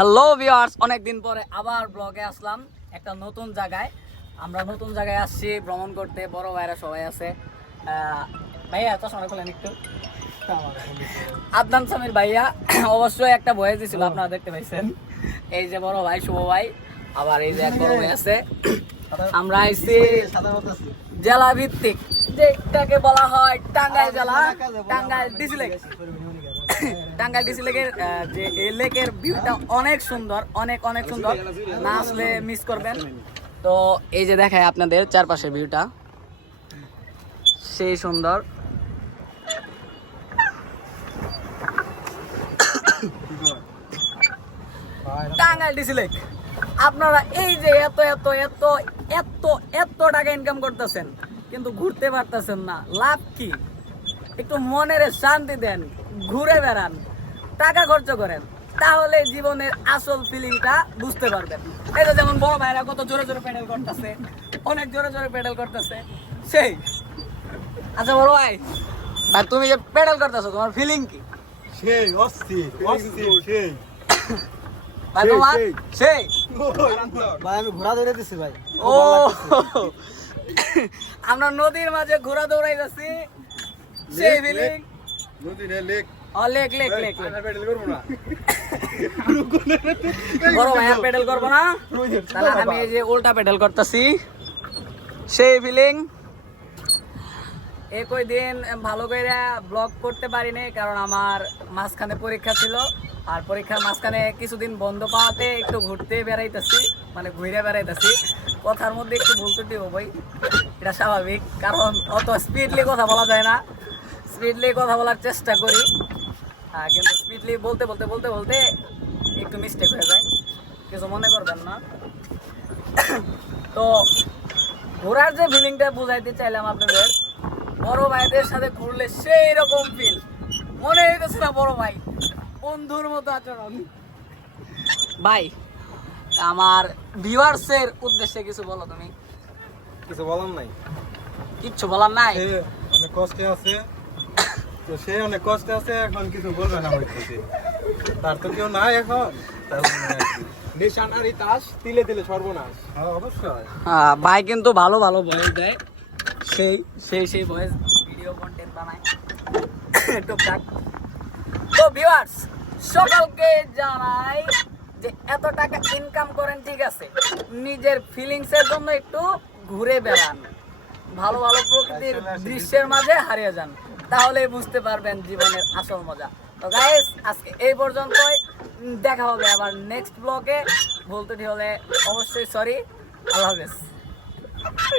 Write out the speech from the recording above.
Hello viewers অনেকদিন পরে আবার ব্লগে আসলাম। একটা নতুন জায়গায়। আমরা নতুন জায়গায় আসছি, ভ্রমণ করতে। বড় ভাইরা সবাই আছে। ভাইয়া চশমা খোলেন একটু। আদনান সামির ভাইয়া, অবশ্যই একটা ভয়েস দিছিল, আপনারা দেখতে পাইছেন। এই যে বড় ভাই, শুভ ভাই। আবার এই যে এক বড় ভাই আছে। আমরা আইছি জেলা ভিত্তিক যেটাকে বলা হয় টাঙ্গাইল জেলা, টাঙ্গাইল ডিস্ট্রিক্ট টাঙ্গাইল লেকের যে এই লেকের ভিউটা অনেক সুন্দর, অনেক অনেক সুন্দর। না আসলে মিস করবেন। তো এই যে দেখায় আপনাদের চারপাশের ভিউটা, সেই সুন্দর। টাঙ্গাইল ডিসি লেক আপনারা এই যে এত এত এত এত এত টাকা ইনকাম করতেছেন, কিন্তু ঘুরতে পারতেছেন না। লাভ কি? একটু মনের শান্তি দেন। ঘুরে বেড়ান টাকা খরচ করেন তাহলে জীবনের আসল ফিলিংটা বুঝতে পারবেন। এই যে যেমন বড় ভাইরা কত জোরে জোরে প্যাডেল করতেছে অনেক জোরে জোরে প্যাডেল করতেছে সেই। আচ্ছা বড় ভাই ভাই তুমি যে প্যাডেল করতেছো তোমার ফিলিং কি? সেই অস্থির অস্থির সেই। ভাই তোমার? সেই। ভাই আমি ঘোড়া ধরে দিছি ভাই। ও। আমরা নদীর মাঝে ঘোরা দৌড়াই যাচ্ছি সেই ফিলিং নদী লেক। ও lake lake lake lake. Paddle করব না। বড় ভাই আর পেডেল না। তাহলে আমি এই যে উল্টা পেডেল করতেছি। সেই ফিলিং এই কয়দিন ভালো করে ব্লগ করতে পারিনি কারণ আমার মাঝখানে পরীক্ষা ছিল। আর পরীক্ষার মাঝখানে কিছুদিন বন্ধ পাওয়াতে একটু ঘুরতে বেড়াইতেছি মানে ঘুরে বেড়াইতেছি। কথার মধ্যে একটু ভুল ত্রুটি হবই এটা স্বাভাবিক কারণ অত স্পিডলি কথা বলা যায় না। স্পিডলি কথা বলার চেষ্টা করি। হ্যাঁ কিন্তু স্পিডলি বলতে বলতে বলতে বলতে একটু মিস্টেক হয়ে যায়। কিছু মনে করবেন না। তো ঘোরার যে ফিলিংটা বুঝাইতে চাইলাম আপনাদের বড় ভাইদের সাথে ঘুরলে সেই রকম ফিল মনে হইতেছে না বড় ভাই বন্ধুর মতো আচরণ। ভাই আমার ভিউয়ার্সের উদ্দেশ্যে কিছু বলো তুমি। কিছু বলার নাই। কিচ্ছু বলার নাই? অনেক কষ্টে আছে। তো সে অনেক কষ্টে আছে এখন কিছু বলবে না হইতেছে তার তো কেউ নাই এখন। আর কি। নিশানারি তাস তিলে তিলে সর্বনাশ। হ্যাঁ অবশ্যই। হ্যাঁ, ভাই কিন্তু ভালো ভালো ভয়েস দেয়। সেই সেই সেই ভয়েস ভিডিও কন্টেন্ট বানায়। টুকটাক। তো ভিউয়ার্স সকলকে জানাই যে এত টাকা ইনকাম করেন ঠিক আছে। নিজের ফিলিংস এর জন্য একটু ঘুরে বেড়ান। ভালো ভালো প্রকৃতির দৃশ্যের মাঝে হারিয়ে যান। তাহলেই বুঝতে পারবেন জীবনের আসল মজা। তো গাইস আজকে এই পর্যন্তই। দেখা হবে আবার নেক্সট ব্লগে বলতে হলে অবশ্যই সরি আল্লাহ হাফেজ।